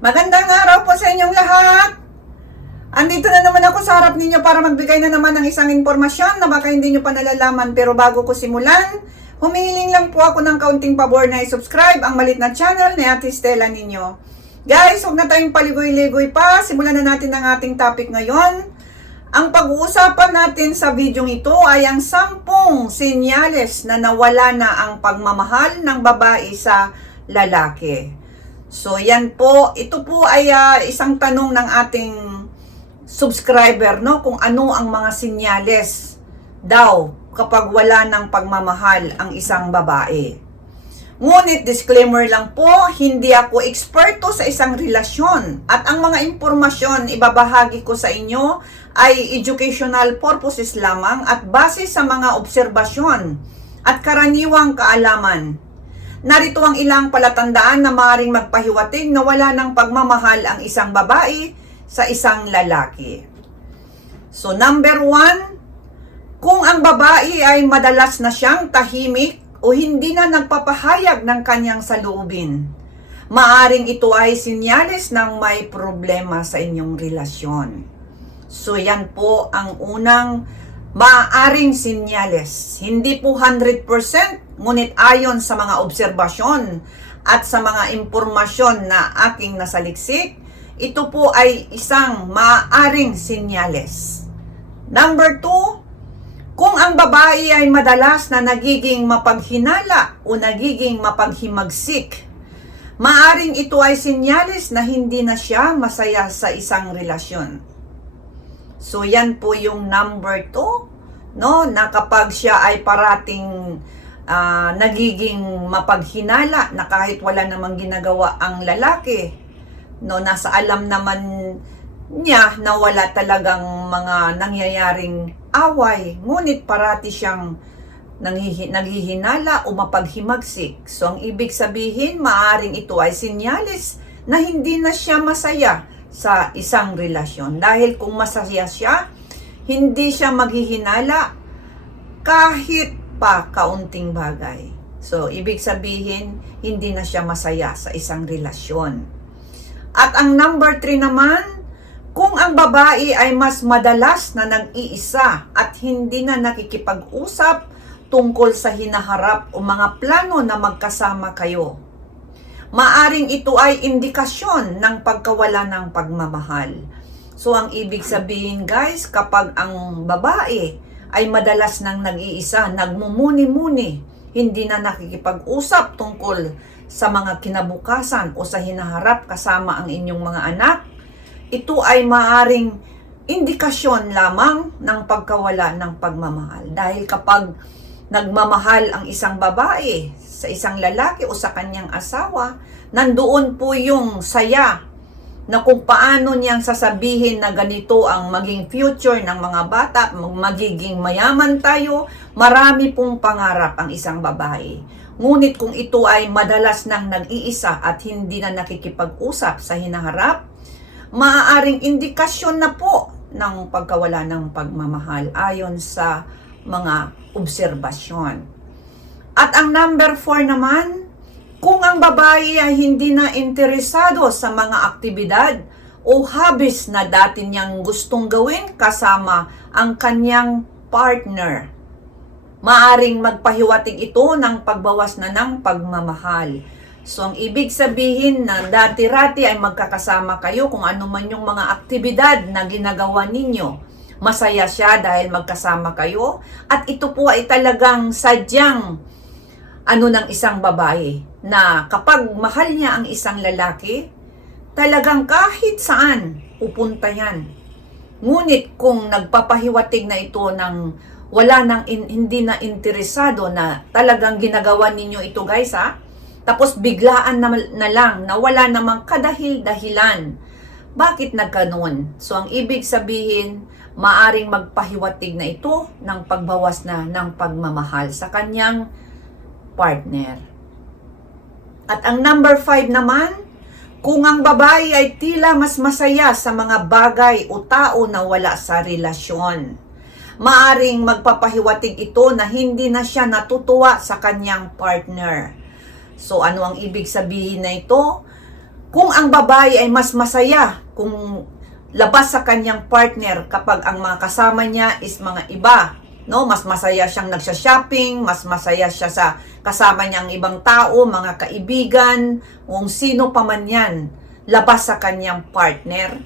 Magandang araw po sa inyong lahat. Andito na naman ako sa harap ninyo para magbigay na naman ng isang impormasyon na baka hindi nyo pa nalalaman pero bago ko simulan, humihiling lang po ako ng kaunting pabor na i-subscribe ang malit na channel ni Ate Stella ninyo. Guys, huwag na tayong paligoy-ligoy pa. Simulan na natin ang ating topic ngayon. Ang pag-uusapan natin sa video ito ay ang sampung senyales na nawala na ang pagmamahal ng babae sa lalaki. So yan po, ito po ay ah, isang tanong ng ating subscriber no kung ano ang mga senyales daw kapag wala ng pagmamahal ang isang babae. Ngunit disclaimer lang po, hindi ako eksperto sa isang relasyon at ang mga impormasyon ibabahagi ko sa inyo ay educational purposes lamang at base sa mga obserbasyon at karaniwang kaalaman. Narito ang ilang palatandaan na maaaring magpahiwatig na wala ng pagmamahal ang isang babae sa isang lalaki. So number one, kung ang babae ay madalas na siyang tahimik o hindi na nagpapahayag ng kanyang saloobin, maaring ito ay sinyales ng may problema sa inyong relasyon. So yan po ang unang maaaring sinyales. Hindi po 100%, ngunit ayon sa mga obserbasyon at sa mga impormasyon na aking nasaliksik, ito po ay isang maaaring sinyales. Number two, kung ang babae ay madalas na nagiging mapaghinala o nagiging mapaghimagsik, maaring ito ay sinyales na hindi na siya masaya sa isang relasyon. So yan po yung number 2, no? Na kapag siya ay parating ah, nagiging mapaghinala na kahit wala namang ginagawa ang lalaki, no, nasa alam naman niya na wala talagang mga nangyayaring away, ngunit parati siyang naghihinala o mapaghimagsik. So ang ibig sabihin, maaring ito ay sinyalis na hindi na siya masaya sa isang relasyon. Dahil kung masaya siya, hindi siya maghihinala kahit pa kaunting bagay. So, ibig sabihin, hindi na siya masaya sa isang relasyon. At ang number three naman, kung ang babae ay mas madalas na nag-iisa at hindi na nakikipag-usap tungkol sa hinaharap o mga plano na magkasama kayo, maaring ito ay indikasyon ng pagkawala ng pagmamahal. So ang ibig sabihin guys, kapag ang babae ay madalas nang nag-iisa, nagmumuni-muni, hindi na nakikipag-usap tungkol sa mga kinabukasan o sa hinaharap kasama ang inyong mga anak, ito ay maaring indikasyon lamang ng pagkawala ng pagmamahal. Dahil kapag nagmamahal ang isang babae sa isang lalaki o sa kanyang asawa, nandoon po yung saya na kung paano niyang sasabihin na ganito ang maging future ng mga bata, magiging mayaman tayo, marami pong pangarap ang isang babae. Ngunit kung ito ay madalas nang nag-iisa at hindi na nakikipag-usap sa hinaharap, maaaring indikasyon na po ng pagkawala ng pagmamahal ayon sa mga obserbasyon. At ang number 4 naman, kung ang babae ay hindi na interesado sa mga aktibidad o hobbies na dati niyang gustong gawin kasama ang kanyang partner, maaring magpahiwatig ito ng pagbawas na ng pagmamahal. So, ang ibig sabihin na dati-rati ay magkakasama kayo kung ano man yung mga aktibidad na ginagawa ninyo. Masaya siya dahil magkasama kayo. At ito po ay talagang sadyang ano ng isang babae na kapag mahal niya ang isang lalaki, talagang kahit saan pupunta yan. Ngunit kung nagpapahiwatig na ito ng wala nang in- hindi na interesado na talagang ginagawa ninyo ito guys ha, tapos biglaan na, na lang na wala namang kadahil-dahilan. Bakit nagkanon? So ang ibig sabihin, maaring magpahiwatig na ito ng pagbawas na ng pagmamahal sa kanyang partner. At ang number 5 naman, kung ang babae ay tila mas masaya sa mga bagay o tao na wala sa relasyon, maaring magpapahiwatig ito na hindi na siya natutuwa sa kanyang partner. So ano ang ibig sabihin na ito? kung ang babae ay mas masaya kung labas sa kanyang partner kapag ang mga kasama niya is mga iba, no? Mas masaya siyang nagsha-shopping, mas masaya siya sa kasama niyang ibang tao, mga kaibigan, kung sino pa man 'yan, labas sa kanyang partner.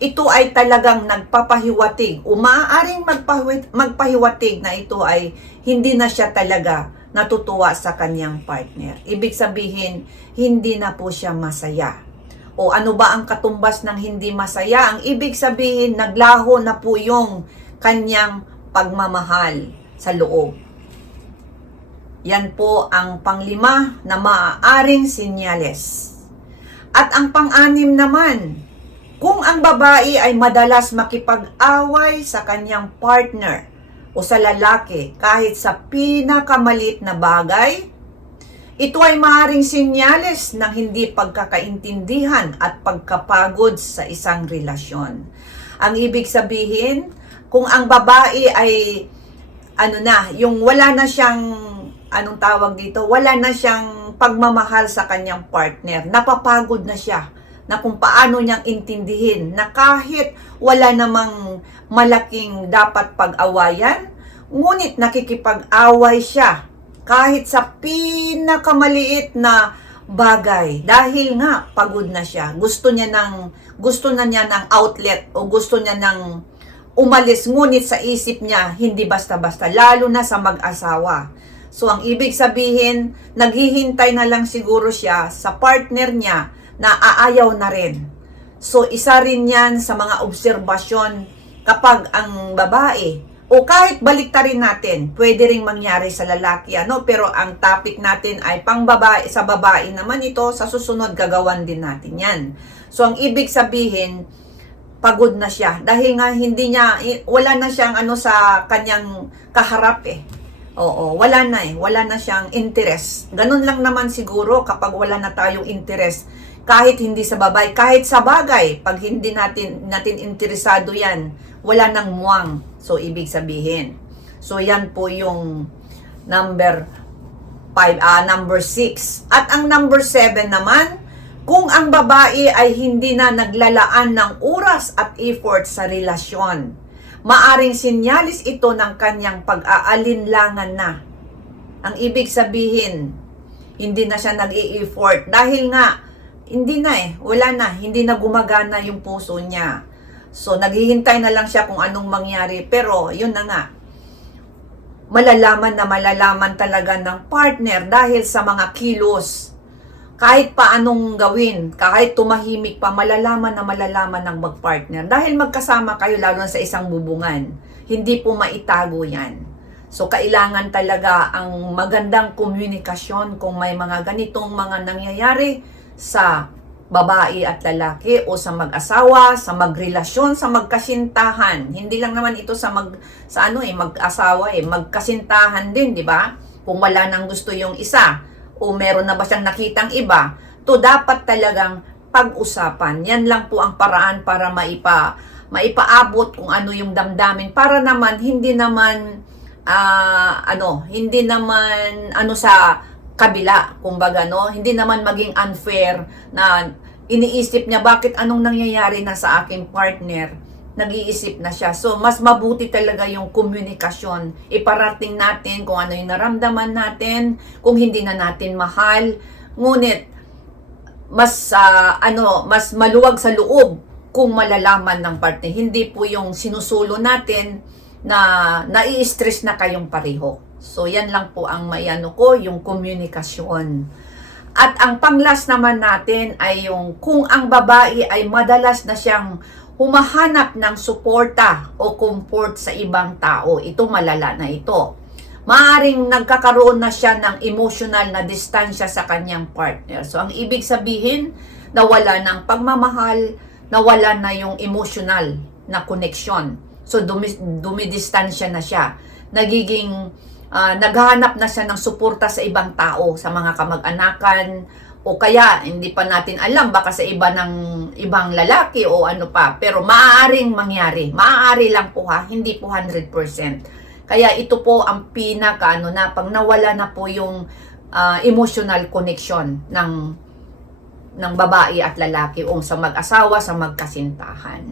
Ito ay talagang nagpapahiwatig. Umaaring magpahiwat, magpahiwatig na ito ay hindi na siya talaga natutuwa sa kanyang partner. Ibig sabihin, hindi na po siya masaya. O ano ba ang katumbas ng hindi masaya? Ang ibig sabihin, naglaho na po yung kanyang pagmamahal sa loob. Yan po ang panglima na maaaring sinyales. At ang pang-anim naman, kung ang babae ay madalas makipag-away sa kanyang partner o sa lalaki kahit sa pinakamalit na bagay, ito ay maaaring sinyales ng hindi pagkakaintindihan at pagkapagod sa isang relasyon. Ang ibig sabihin, kung ang babae ay ano na, yung wala na siyang anong tawag dito, wala na siyang pagmamahal sa kanyang partner, napapagod na siya na kung paano niyang intindihin na kahit wala namang malaking dapat pag-awayan, ngunit nakikipag-away siya kahit sa pinakamaliit na bagay dahil nga pagod na siya. Gusto niya ng gusto na niya ng outlet o gusto niya ng umalis ngunit sa isip niya hindi basta-basta lalo na sa mag-asawa. So ang ibig sabihin, naghihintay na lang siguro siya sa partner niya na aayaw na rin. So isa rin yan sa mga obserbasyon kapag ang babae o kahit baliktarin natin, pwede ring mangyari sa lalaki ano, pero ang topic natin ay pang babae sa babae naman ito, sa susunod gagawan din natin 'yan. So ang ibig sabihin, pagod na siya dahil nga hindi niya wala na siyang ano sa kanyang kaharap eh. Oo, wala na eh. Wala na siyang interest. Ganun lang naman siguro kapag wala na tayong interest kahit hindi sa babae, kahit sa bagay, pag hindi natin natin interesado 'yan, wala nang muwang. So ibig sabihin. So yan po yung number 5 ah number 6. At ang number 7 naman, kung ang babae ay hindi na naglalaan ng oras at effort sa relasyon, maaring sinyalis ito ng kanyang pag-aalinlangan na. Ang ibig sabihin, hindi na siya nag-i-effort dahil nga hindi na eh, wala na, hindi na gumagana yung puso niya. So, naghihintay na lang siya kung anong mangyari. Pero, yun na nga, malalaman na malalaman talaga ng partner dahil sa mga kilos. Kahit pa anong gawin, kahit tumahimik pa, malalaman na malalaman ng magpartner. Dahil magkasama kayo lalo na sa isang bubungan. Hindi po maitago yan. So, kailangan talaga ang magandang komunikasyon kung may mga ganitong mga nangyayari sa babae at lalaki o sa mag-asawa, sa magrelasyon, sa magkasintahan. Hindi lang naman ito sa mag sa ano eh mag-asawa eh, magkasintahan din, di ba? Kung wala nang gusto yung isa o meron na ba siyang nakitang iba, to dapat talagang pag-usapan. Yan lang po ang paraan para maipa maipaabot kung ano yung damdamin para naman hindi naman ah ano, hindi naman ano sa kabila, kumbaga no, hindi naman maging unfair na iniisip niya bakit anong nangyayari na sa aking partner. Nag-iisip na siya. So, mas mabuti talaga yung komunikasyon. Iparating natin kung ano yung naramdaman natin, kung hindi na natin mahal. Ngunit, mas uh, ano, mas maluwag sa loob kung malalaman ng partner. Hindi po yung sinusulo natin na nai-stress na kayong pareho. So, yan lang po ang maiano ko, yung komunikasyon. At ang panglas naman natin ay yung kung ang babae ay madalas na siyang humahanap ng suporta o comfort sa ibang tao. Ito malala na ito. Maaring nagkakaroon na siya ng emotional na distansya sa kanyang partner. So, ang ibig sabihin, nawala ng pagmamahal, nawala na yung emotional na connection. So, dumi, dumidistansya na siya. Nagiging uh, naghahanap na siya ng suporta sa ibang tao, sa mga kamag-anakan, o kaya hindi pa natin alam baka sa iba ng ibang lalaki o ano pa. Pero maaaring mangyari. Maaari lang po ha? Hindi po 100% kaya ito po ang pinaka ano na pag nawala na po yung uh, emotional connection ng ng babae at lalaki o sa mag-asawa sa magkasintahan.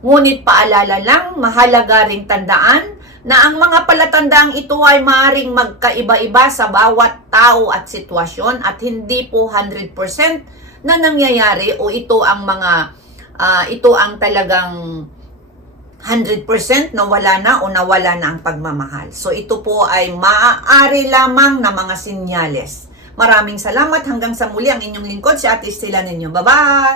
Ngunit paalala lang, mahalaga ring tandaan na ang mga palatandaang ito ay maaaring magkaiba-iba sa bawat tao at sitwasyon at hindi po 100% na nangyayari o ito ang mga ah, ito ang talagang 100% na wala na o nawala na ang pagmamahal. So ito po ay maaari lamang na mga sinyales. Maraming salamat hanggang sa muli ang inyong lingkod si Ate Stella ninyo. Bye-bye!